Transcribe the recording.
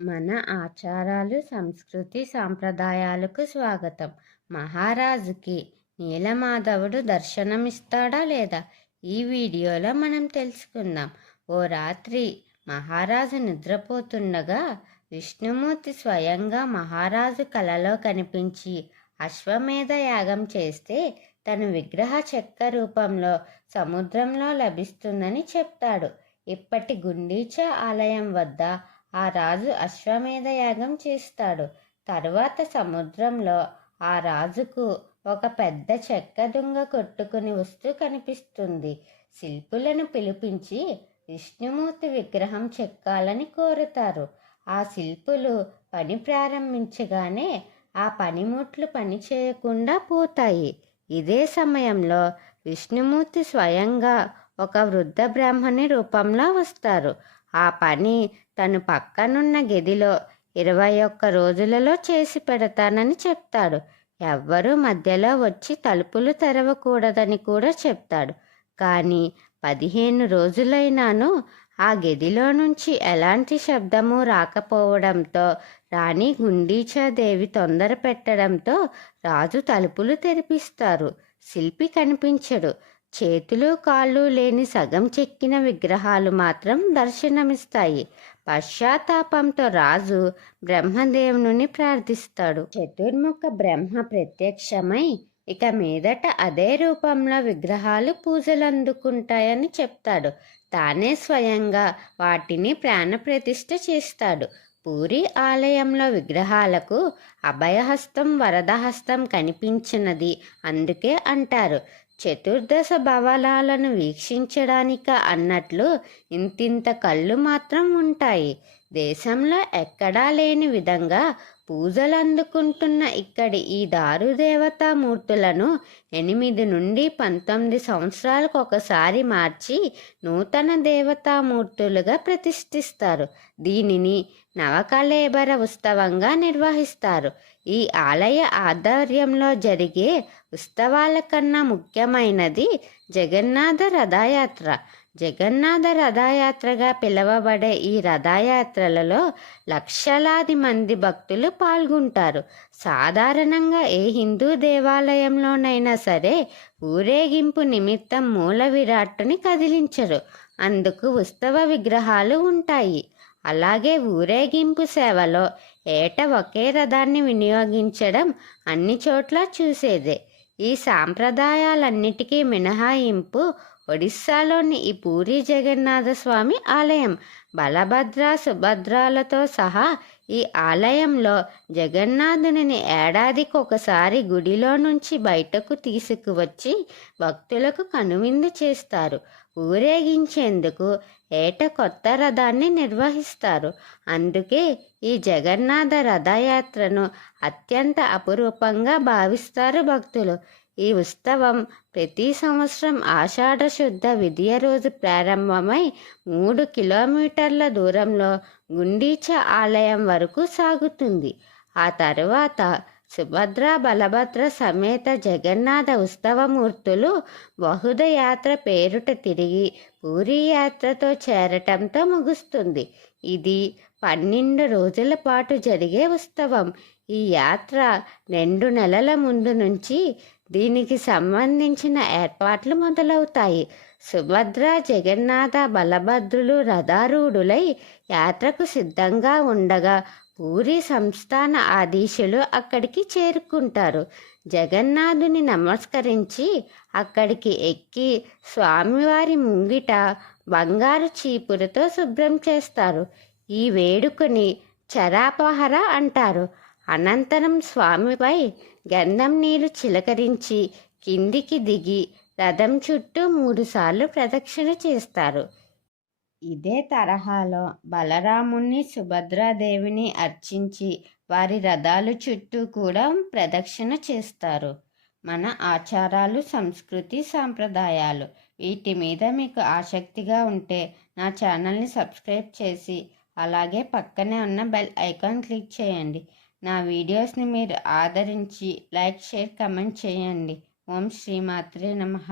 మన ఆచారాలు, సంస్కృతి, సాంప్రదాయాలకు స్వాగతం. మహారాజుకి నీలమాధవుడు దర్శనమిస్తాడా లేదా? ఈ వీడియోలో మనం తెలుసుకుందాం. ఓ రాత్రి మహారాజు నిద్రపోతుండగా విష్ణుమూర్తి స్వయంగా మహారాజు కలలో కనిపించి అశ్వమేధ యాగం చేస్తే తన విగ్రహ చెక్క రూపంలో సముద్రంలో లభిస్తుందని చెప్తాడు. ఇప్పటి గుండీచ ఆలయం వద్ద ఆ రాజు అశ్వమేధ యాగం చేస్తాడు. తరువాత సముద్రంలో ఆ రాజుకు ఒక పెద్ద చెక్క దుంగ కొట్టుకుని వస్తూ కనిపిస్తుంది. శిల్పులను పిలిపించి విష్ణుమూర్తి విగ్రహం చెక్కాలని కోరుతారు. ఆ శిల్పులు పని ప్రారంభించగానే ఆ పనిముట్లు పని చేయకుండా పోతాయి. ఇదే సమయంలో విష్ణుమూర్తి స్వయంగా ఒక వృద్ధ బ్రాహ్మణి రూపంలో వస్తారు. ఆ పని తను పక్కనున్న గదిలో 21 రోజులలో చేసి పెడతానని చెప్తాడు. ఎవ్వరూ మధ్యలో వచ్చి తలుపులు తెరవకూడదని కూడా చెప్తాడు. కానీ 15 రోజులైనాను ఆ గదిలో నుంచి ఎలాంటి శబ్దము రాకపోవడంతో రాణి గుండీచాదేవి తొందర పెట్టడంతో రాజు తలుపులు తెరిపిస్తారు. శిల్పి కనిపించడు. చేతులు కాళ్ళు లేని సగం చెక్కిన విగ్రహాలు మాత్రం దర్శనమిస్తాయి. పశ్చాత్తాపంతో రాజు బ్రహ్మదేవుని ప్రార్థిస్తాడు. చతుర్ముఖ బ్రహ్మ ప్రత్యక్షమై ఇక మీదట అదే రూపంలో విగ్రహాలు పూజలు అందుకుంటాయని చెప్తాడు. తానే స్వయంగా వాటిని ప్రాణప్రతిష్ఠ చేస్తాడు. పూరి ఆలయంలో విగ్రహాలకు అభయహస్తం వరదహస్తం కనిపించినది అందుకే అంటారు. చతుర్దశ భవనాలను వీక్షించడానిక అన్నట్లు ఇంతింత కళ్ళు మాత్రం ఉంటాయి. దేశంలో ఎక్కడా లేని విధంగా పూజలు అందుకుంటున్న ఇక్కడి ఈ దారుదేవతామూర్తులను 8 నుండి 19 సంవత్సరాలకు ఒకసారి మార్చి నూతన దేవతామూర్తులుగా ప్రతిష్ఠిస్తారు. దీనిని నవకళేబర ఉత్సవంగా నిర్వహిస్తారు. ఈ ఆలయ ఆధ్వర్యంలో జరిగే ఉత్సవాల కన్నా ముఖ్యమైనది జగన్నాథ రథయాత్ర. జగన్నాథ రథయాత్రగా పిలువబడే ఈ రథయాత్రలలో లక్షలాది మంది భక్తులు పాల్గొంటారు. సాధారణంగా ఏ హిందూ దేవాలయంలోనైనా సరే ఊరేగింపు నిమిత్తం మూల విరాట్టుని కదిలించరు. అందుకు ఉత్సవ విగ్రహాలు ఉంటాయి. అలాగే ఊరేగింపు సేవలో ఏట ఒకే రథాన్ని వినియోగించడం అన్ని చోట్ల చూసేదే. ఈ సాంప్రదాయాలన్నిటికీ మినహాయింపు ఒడిస్సాలోని ఈ పూరి జగన్నాథ స్వామి ఆలయం. బలభద్ర సుభద్రాలతో సహా ఈ ఆలయంలో జగన్నాథుని ఏడాదికి ఒకసారి గుడిలో నుంచి బయటకు తీసుకువచ్చి భక్తులకు కనువిందు చేస్తారు. ఊరేగించేందుకు ఏట కొత్త రథాన్ని నిర్వహిస్తారు. అందుకే ఈ జగన్నాథ రథయాత్రను అత్యంత అపురూపంగా భావిస్తారు భక్తులు. ఈ ఉత్సవం ప్రతి సంవత్సరం ఆషాఢ శుద్ధ విదియ రోజు ప్రారంభమై 3 కిలోమీటర్ల దూరంలో గుండీచ ఆలయం వరకు సాగుతుంది. ఆ తరువాత సుభద్ర బలభద్ర సమేత జగన్నాథ ఉత్సవమూర్తులు బహుదయాత్ర పేరుట తిరిగి పూరీ యాత్రతో చేరటంతో ముగుస్తుంది. ఇది 12 రోజుల పాటు జరిగే ఉత్సవం. ఈ యాత్ర 2 నెలల ముందు నుంచి దీనికి సంబంధించిన ఏర్పాట్లు మొదలవుతాయి. సుభద్ర జగన్నాథ బలభద్రులు రథారూఢులై యాత్రకు సిద్ధంగా ఉండగా పూరి సంస్థాన ఆధీశులు అక్కడికి చేరుకుంటారు. జగన్నాథుని నమస్కరించి అక్కడికి ఎక్కి స్వామివారి ముంగిట బంగారు చీపురుతో శుభ్రం చేస్తారు. ఈ వేడుకని చరాపహర అంటారు. అనంతరం స్వామిపై గంధం నీరు చిలకరించి కిందికి దిగి రథం చుట్టూ 3 సార్లు ప్రదక్షిణ చేస్తారు. ఇదే తరహాలో బలరాముని సుభద్రాదేవిని అర్చించి వారి రథాలు చుట్టూ కూడా ప్రదక్షిణ చేస్తారు. మన ఆచారాలు, సంస్కృతి, సాంప్రదాయాలు వీటి మీద మీకు ఆసక్తిగా ఉంటే నా ఛానల్ని సబ్స్క్రైబ్ చేసి అలాగే పక్కనే ఉన్న బెల్ ఐకాన్ క్లిక్ చేయండి. నా వీడియోస్ని మీరు ఆదరించి లైక్, షేర్, కమెంట్ చేయండి. ఓం శ్రీమాత్రే నమః.